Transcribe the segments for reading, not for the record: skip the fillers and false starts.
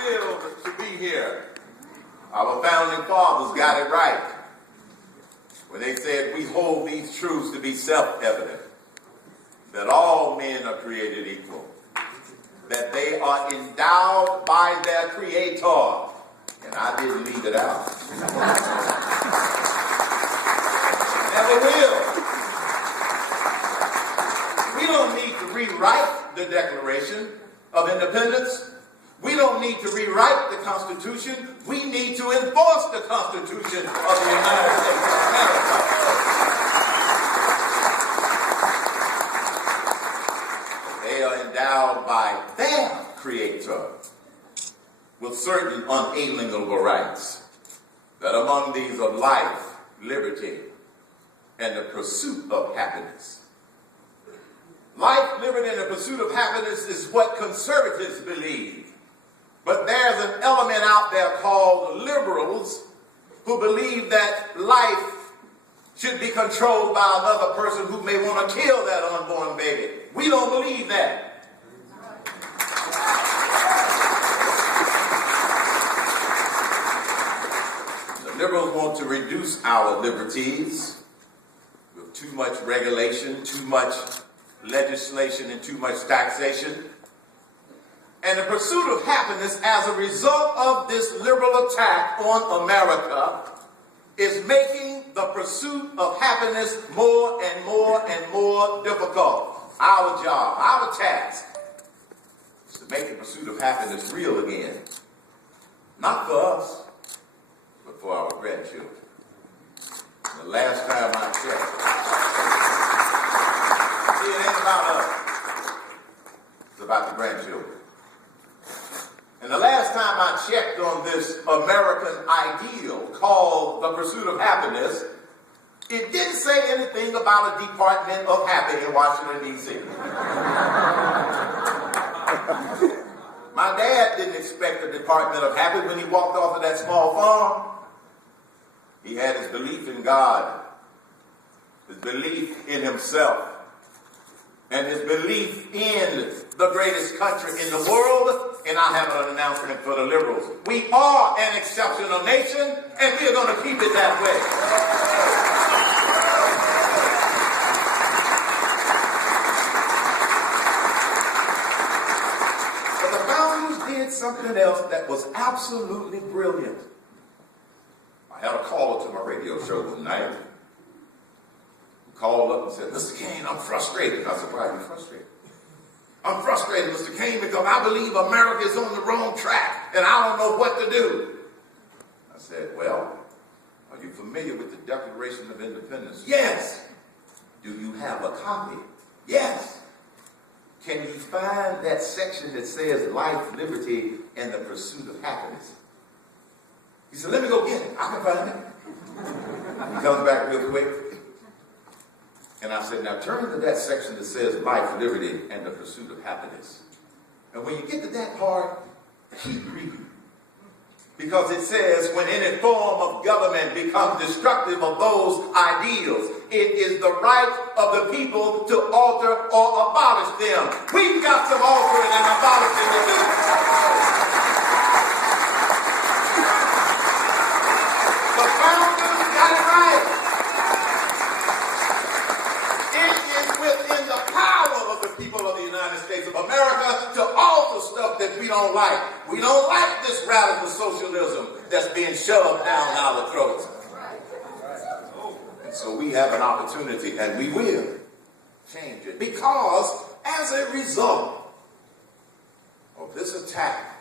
thrilled to be here. Our founding fathers got it right when they said we hold these truths to be self-evident, that all men are created equal, that they are endowed by their Creator, and I didn't leave it out. Never will. We don't need to rewrite the Declaration of Independence. We don't need to rewrite the Constitution. We need to enforce the Constitution of the United States of America. They are endowed by their Creator with certain unalienable rights, that among these are life, liberty, and the pursuit of happiness. Life, liberty, and the pursuit of happiness is what conservatives believe. But there's an element out there called liberals who believe that life should be controlled by another person who may want to kill that unborn baby. We don't believe that. The liberals want to reduce our liberties with too much regulation, too much legislation, and too much taxation. And the pursuit of happiness as a result of this liberal attack on America is making the pursuit of happiness more and more and more difficult. Our job, our task, is to make the pursuit of happiness real again. Not for us, but for our grandchildren. The last time I checked, see, it ain't about us. It's about the grandchildren. And the last time I checked on this American ideal called the pursuit of happiness, it didn't say anything about a Department of Happy in Washington, D.C. My dad didn't expect a Department of Happy when he walked off of that small farm. He had his belief in God, his belief in himself, and his belief in the greatest country in the world. And I have an announcement for the liberals. We are an exceptional nation, and we are going to keep it that way. But the founders did something else that was absolutely brilliant. I had a caller to my radio show one night. He called up and said, "Mr. Cain, I'm frustrated." I said, "Why are you frustrated?" "I'm frustrated, Mr. Cain, because I believe America is on the wrong track, and I don't know what to do." I said, "Well, are you familiar with the Declaration of Independence?" "Yes." "Do you have a copy?" "Yes." "Can you find that section that says life, liberty, and the pursuit of happiness?" He said, "Let me go get it. I can find it." He comes back real quick. And I said, "Now turn to that section that says life, liberty, and the pursuit of happiness." And when you get to that part, keep reading. Because it says, when any form of government becomes destructive of those ideals, it is the right of the people to alter or abolish them. We've got some altering and abolishing to do. The founders got it right. Within the power of the people of the United States of America to alter stuff that we don't like. We don't like this radical socialism that's being shoved down our throats. And so we have an opportunity, and we will change it. Because as a result of this attack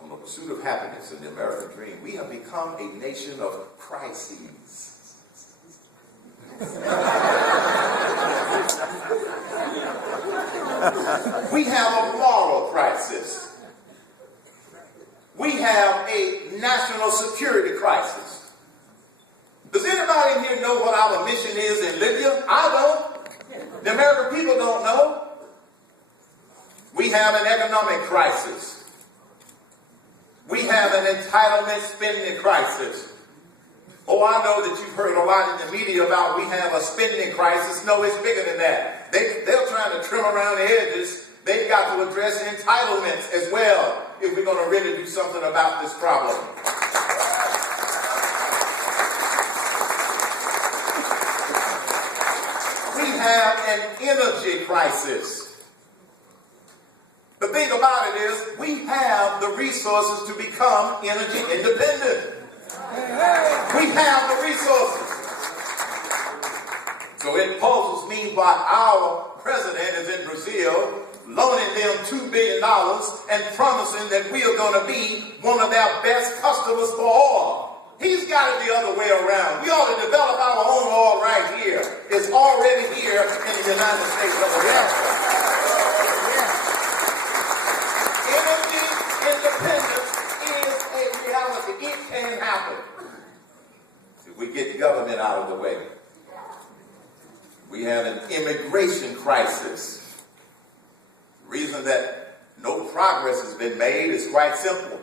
on the pursuit of happiness and the American dream, we have become a nation of crises. We have a moral crisis. We have a national security crisis. Does anybody in here know what our mission is in Libya? I don't. The American people don't know. We have an economic crisis. We have an entitlement spending crisis. Oh, I know that you've heard a lot in the media about we have a spending crisis. No, it's bigger than that. They're trying to trim around the edges. They've got to address entitlements as well if we're going to really do something about this problem. We have an energy crisis. The thing about it is, we have the resources to become energy independent. We have the resources. So it puzzles me why our president is in Brazil loaning them $2 billion and promising that we are going to be one of their best customers for oil. He's got it the other way around. We ought to develop our own oil right here. It's already here in the United States of America. Energy independence is a reality. It can happen if we get government out of the way. We have an immigration crisis. The reason that no progress has been made is quite simple.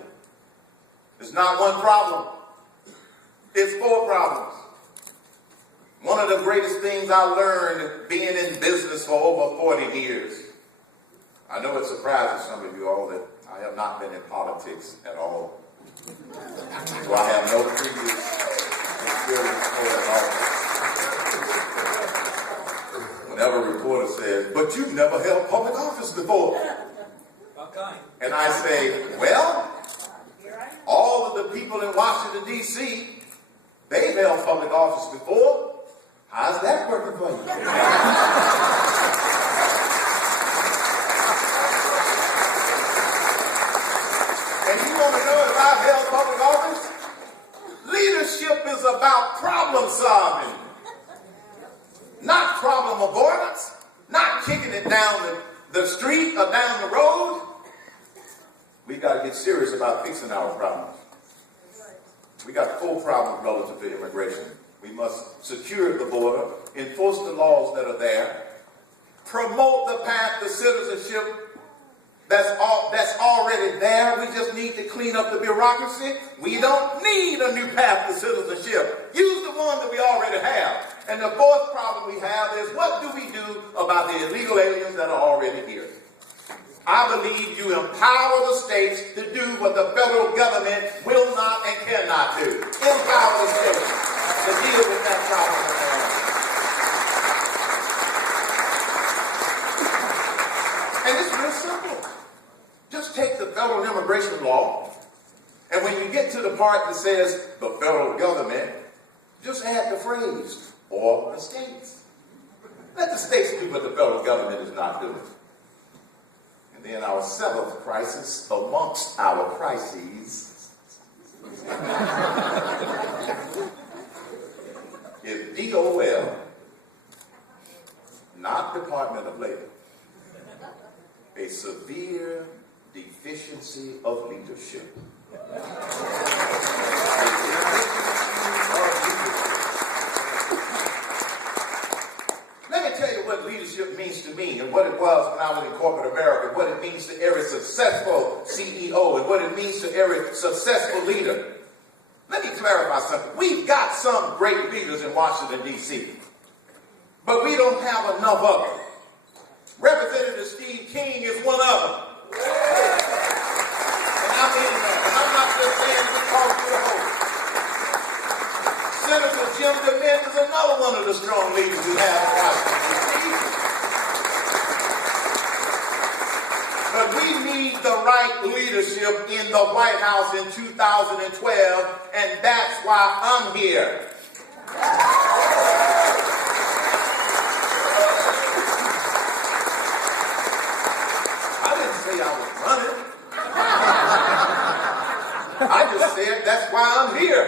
It's not one problem. It's 4 problems. One of the greatest things I learned being in business for over 40 years. I know it surprises some of you all that I have not been in politics at all. So I have no previous experience at all. Whenever a reporter says, but you've never held public office before. And I say, well, all of the people in Washington, D.C., they've held public office before. How's that working for you? And you want to know if I've held public office? Leadership is about problem solving. Not problem avoidance, not kicking it down the street or down the road. We've got to get serious about fixing our problems. We got 4 problems relative to immigration. We must secure the border, enforce the laws that are there, promote the path to citizenship that's already there. We just need to clean up the bureaucracy. We don't need a new path to citizenship. Use the one that we already have. And the 4th problem we have is, what do we do about the illegal aliens that are already here? I believe you empower the states to do what the federal government will not and cannot do. Empower the states to deal with that problem. And it's real simple. Just take the federal immigration law, and when you get to the part that says the federal government, just add the phrase, or the states. Let the states do what the federal government is not doing. And then our 7th crisis amongst our crises is DOL, not Department of Labor, a severe deficiency of leadership. Let me tell you what leadership means to me and what it was when I was in corporate America, what it means to every successful CEO and what it means to every successful leader. Let me clarify something. We've got some great leaders in Washington, D.C., but we don't have enough of them. Representative Steve King is one of them. And I mean that. And I'm not just saying because you're the host. Senator Jim DeMint is another one of the strong leaders we have in Washington, D.C. But we need the right leadership in the White House in 2012, and that's why I'm here. I just said that's why I'm here.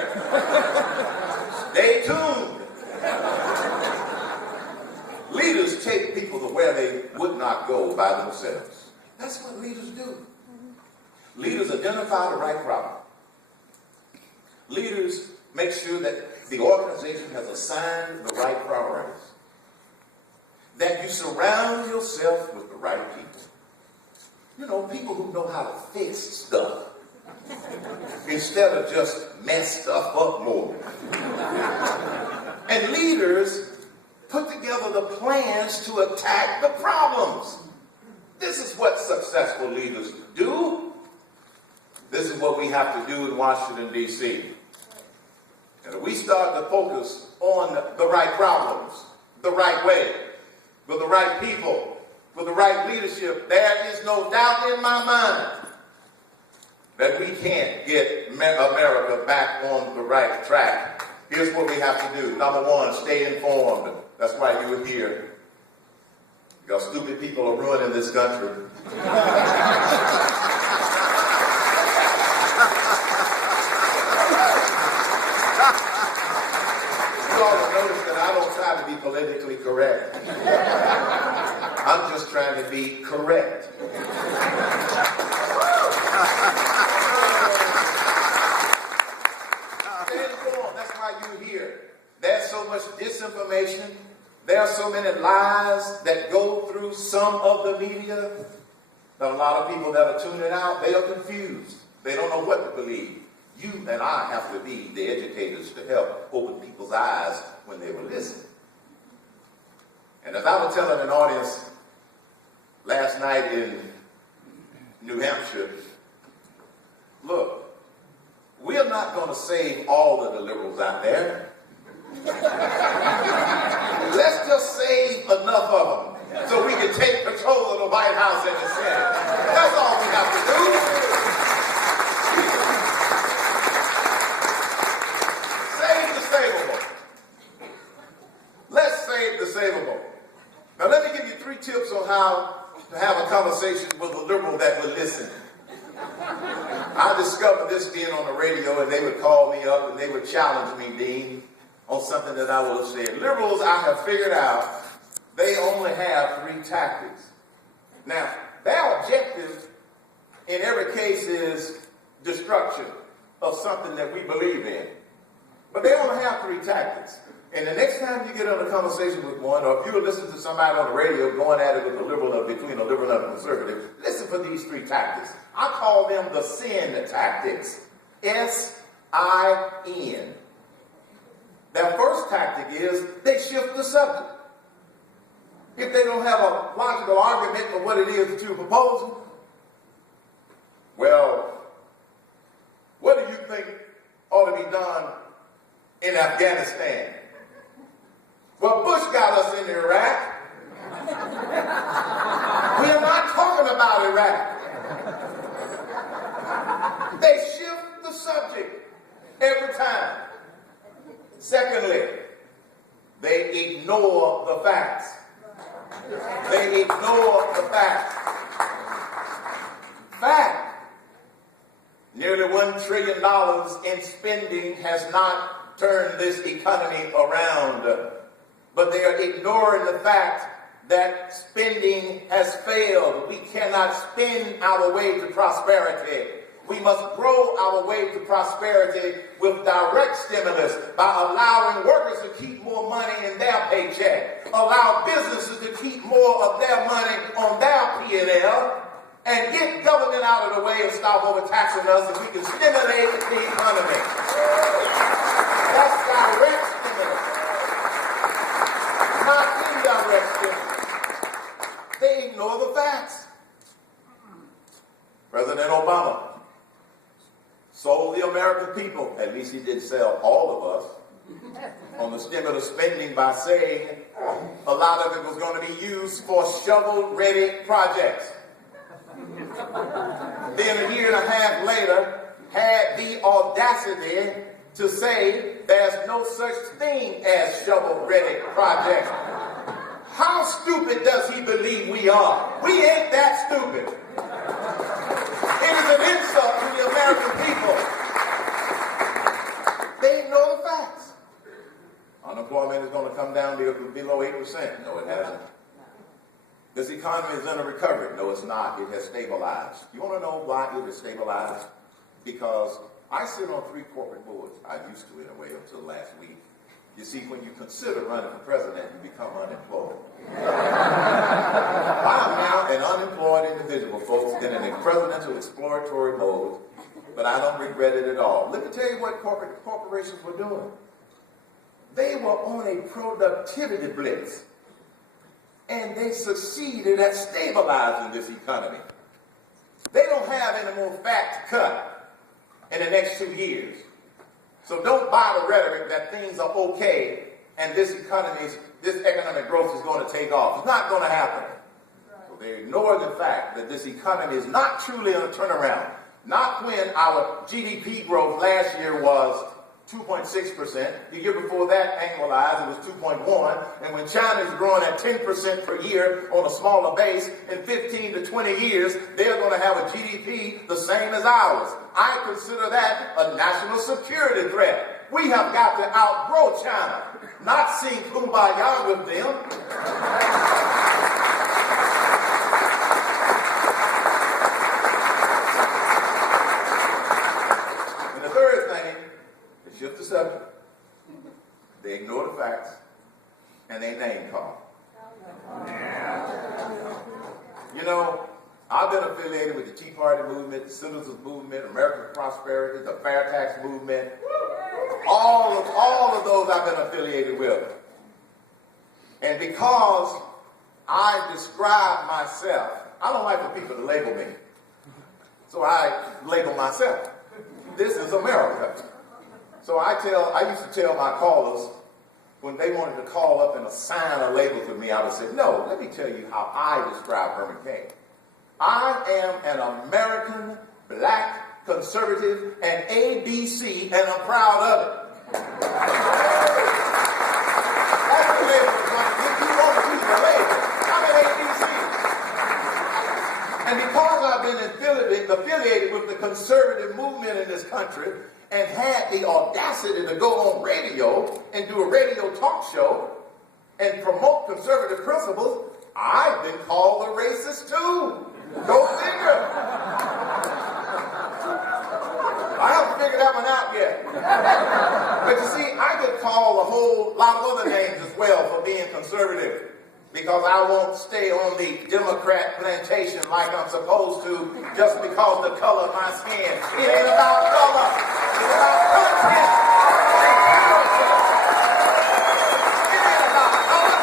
Stay tuned. Leaders take people to where they would not go by themselves. That's what leaders do. Leaders identify the right problem. Leaders make sure that the organization has assigned the right priorities. That you surround yourself with the right people. You know, people who know how to fix stuff instead of just mess stuff up more. And leaders put together the plans to attack the problems. This is what successful leaders do. This is what we have to do in Washington, D.C. And if we start to focus on the right problems, the right way, with the right people, with the right leadership, there is no doubt in my mind that we can't get America back on the right track. Here's what we have to do. Number one, stay informed. That's why you are here. Because stupid people are ruining this country. You all have noticed that I don't try to be politically correct. I'm just trying to be correct. Stay informed. That's why you're here. There's so much disinformation. There are so many lies that go through some of the media that a lot of people that are tuning out, they are confused. They don't know what to believe. You and I have to be the educators to help open people's eyes when they were listening. And as I was telling an audience last night in New Hampshire, look, we're not going to save all of the liberals out there. Let's just save enough of them so we can take control of the White House and the Senate. That's all we have to do. Save the savable. Let's save the savable. Now let me give you 3 tips on how to have a conversation with a liberal that will listen. I discovered this being on the radio, and they would call me up and they would challenge me, Dean, on something that I would have said. Liberals, I have figured out, they only have 3 tactics. Now, their objective in every case is destruction of something that we believe in. But they only have 3 tactics. And the next time you get in a conversation with one, or if you listen to somebody on the radio going at it with a liberal, between a liberal and a conservative, listen for these 3 tactics. I call them the sin tactics. S-I-N. Their first tactic is they shift the subject. If they don't have a logical argument for what it is that you're proposing, well, what do you think ought to be done in Afghanistan? Well, Bush got us in Iraq. We are not talking about Iraq. They shift the subject every time. Secondly, they ignore the facts. They ignore the facts. Fact. Nearly $1 trillion in spending has not turned this economy around. But they are ignoring the fact that spending has failed. We cannot spend our way to prosperity. We must grow our way to prosperity with direct stimulus by allowing workers to keep more money in their paycheck, allow businesses to keep more of their money on their P&L, and get government out of the way and stop overtaxing us, and we can stimulate the economy. That's direct stimulus, not indirect stimulus. They ignore the facts. President Obama sold the American people, at least he did sell all of us, on the stimulus spending by saying a lot of it was going to be used for shovel-ready projects. Then a year and a half later, had the audacity to say there's no such thing as shovel-ready projects. How stupid does he believe we are? We ain't that stupid. It is an insult to the American people. They ignore the facts. Unemployment is going to come down to below 8%. No, it hasn't. This economy is in a recovery. No, it's not. It has stabilized. You want to know why it has stabilized? Because I sit on 3 corporate boards. I used to, in a way, until last week. You see, when you consider running for president, you become unemployed. I'm now an unemployed individual, folks, in a presidential exploratory mode, but I don't regret it at all. Let me tell you what corporations were doing. They were on a productivity blitz, and they succeeded at stabilizing this economy. They don't have any more fat to cut. in the next 2 years. So don't buy the rhetoric that things are okay and this economic growth is going to take off. It's not going to happen. So they ignore the fact that this economy is not truly on a turnaround. Not when our GDP growth last year was 2.6%. The year before that, annualized, it was 2.1. And when China is growing at 10% per year on a smaller base, in 15 to 20 years, they're going to have a GDP the same as ours. I consider that a national security threat. We have got to outgrow China, not sing kumbaya with them. Shift the subject. They ignore the facts and they name call. You know, I've been affiliated with the Tea Party movement, the Citizens Movement, American Prosperity, the Fair Tax Movement. All of those I've been affiliated with. And because I describe myself, I don't like for people to label me. So I label myself. This is America. So I used to tell my callers, when they wanted to call up and assign a label to me, I would say, no, let me tell you how I describe Haerman Cain. I am an American, black, conservative, and ABC, and I'm proud of it. That's the label. If you want to use the label, I'm an ABC. And because I've been affiliated with the conservative movement in this country, and had the audacity to go on radio and do a radio talk show and promote conservative principles, I've been called a racist too. Go figure. I haven't figured that one out yet. But you see, I get called a whole lot of other names as well for being conservative, because I won't stay on the Democrat plantation like I'm supposed to just because the color of my skin. It ain't about color. It's about content. It ain't about color.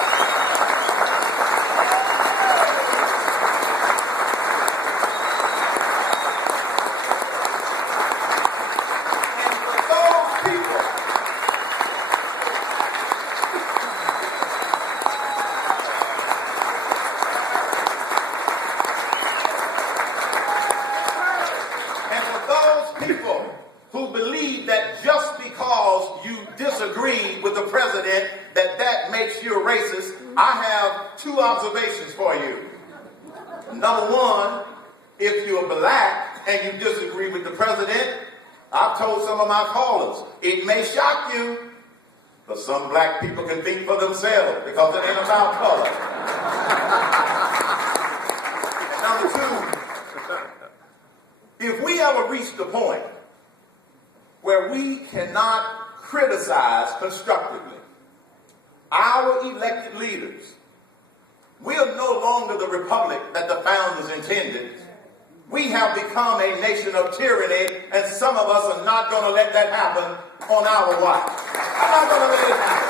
And for those people who believe that just because you disagree with the president, that makes you a racist, I have two observations for you. Number one, if you're black and you disagree with the president, I've told some of my callers, it may shock you, but some black people can think for themselves because it ain't about color. And number two, if we ever reach the point where we cannot criticize constructively our elected leaders, we are no longer the republic that the founders intended. We have become a nation of tyranny, and some of us are not going to let that happen on our watch. I'm not going to let it happen.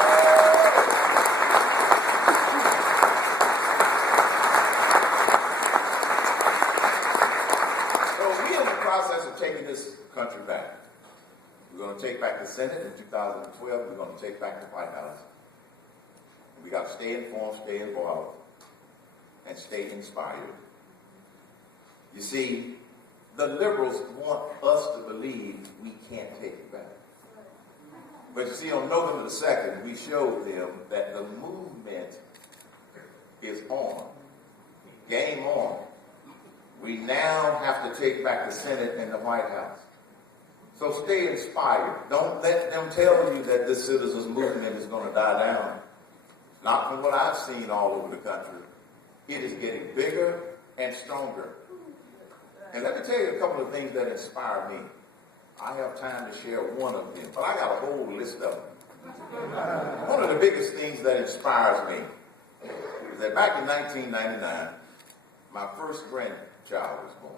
So we're in the process of taking this country back. We're going to take back the Senate in 2012. We're going to take back the White House. We got to stay informed, stay involved, and stay inspired. You see, the liberals want us to believe we can't take it back. But you see, on November the 2nd, we showed them that the movement is on. Game on. We now have to take back the Senate and the White House. So stay inspired. Don't let them tell you that this citizens movement is going to die down. Not from what I've seen all over the country. It is getting bigger and stronger. And let me tell you a couple of things that inspire me. I have time to share one of them, but I got a whole list of them. One of the biggest things that inspires me is that back in 1999, my first grandchild was born.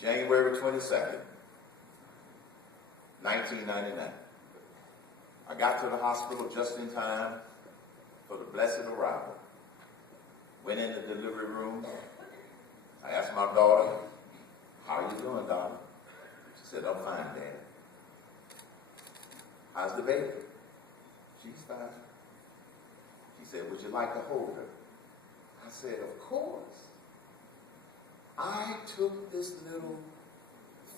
January 22nd, 1999. I got to the hospital just in time for the blessed arrival. Went in the delivery room. I asked my daughter, "How are you doing, daughter?" She said, I'm fine, Dad. How's the baby? She's fine. He said, would you like to hold her? I said, of course. I took this little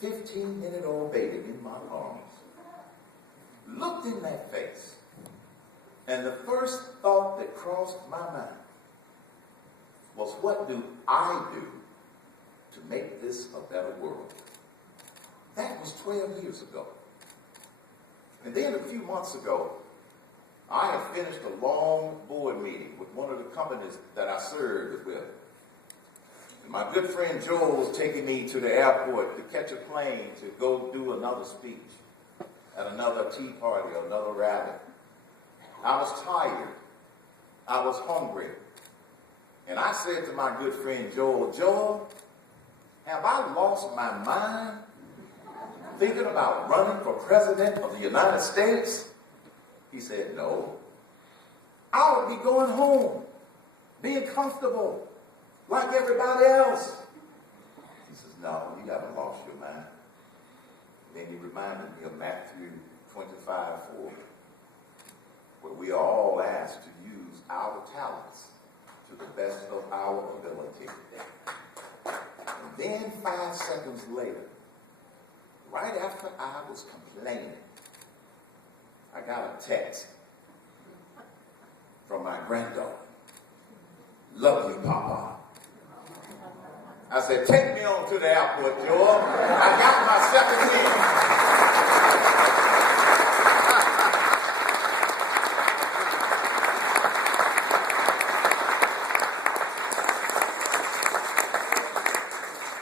15-minute-old baby in my arms, looked in that face, and the first thought that crossed my mind was, what do I do to make this a better world? That was 12 years ago. And then a few months ago, I had finished a long board meeting with one of the companies that I served with. And my good friend Joel was taking me to the airport to catch a plane to go do another speech at another tea party or another rally. I was tired. I was hungry. And I said to my good friend Joel, Joel, have I lost my mind thinking about running for president of the United States? He said, no. I would be going home, being comfortable, like everybody else. He says, no, you haven't lost your mind. Then he reminded me of Matthew 25:4, where we are all asked to use our talents to the best of our ability. And then 5 seconds later, right after I was complaining, I got a text from my granddaughter. Love you, Papa. I said, take me on to the airport, Joel. I got my second win.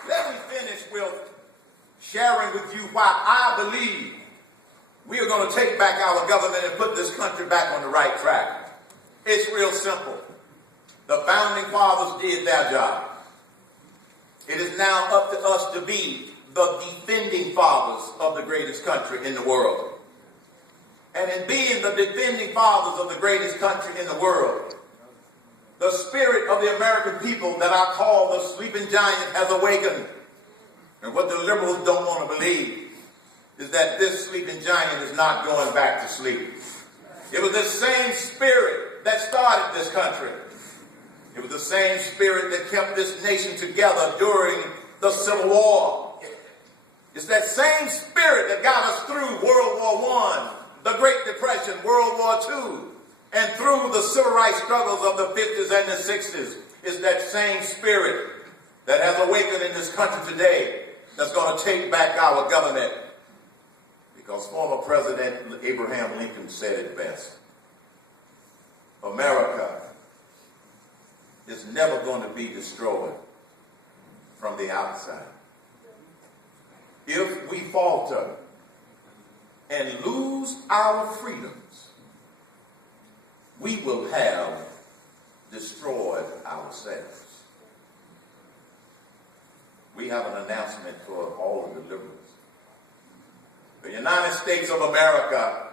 Let me finish with sharing with you why I believe we are going to take back our government and put this country back on the right track. It's real simple. The founding fathers did their job. It is now up to us to be the defending fathers of the greatest country in the world. And in being the defending fathers of the greatest country in the world, the spirit of the American people that I call the sleeping giant has awakened. And what the liberals don't want to believe is that this sleeping giant is not going back to sleep. It was the same spirit that started this country. It was the same spirit that kept this nation together during the Civil War. It's that same spirit that got us through World War I, the Great Depression, World War II, and through the civil rights struggles of the 50s and the 60s. It's that same spirit that has awakened in this country today that's going to take back our government. Because former President Abraham Lincoln said it best. America is never going to be destroyed from the outside. If we falter and lose our freedoms, we will have destroyed ourselves. We have an announcement for all of the liberals. The United States of America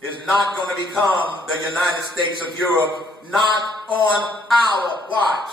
is not going to become the United States of Europe, not on our watch.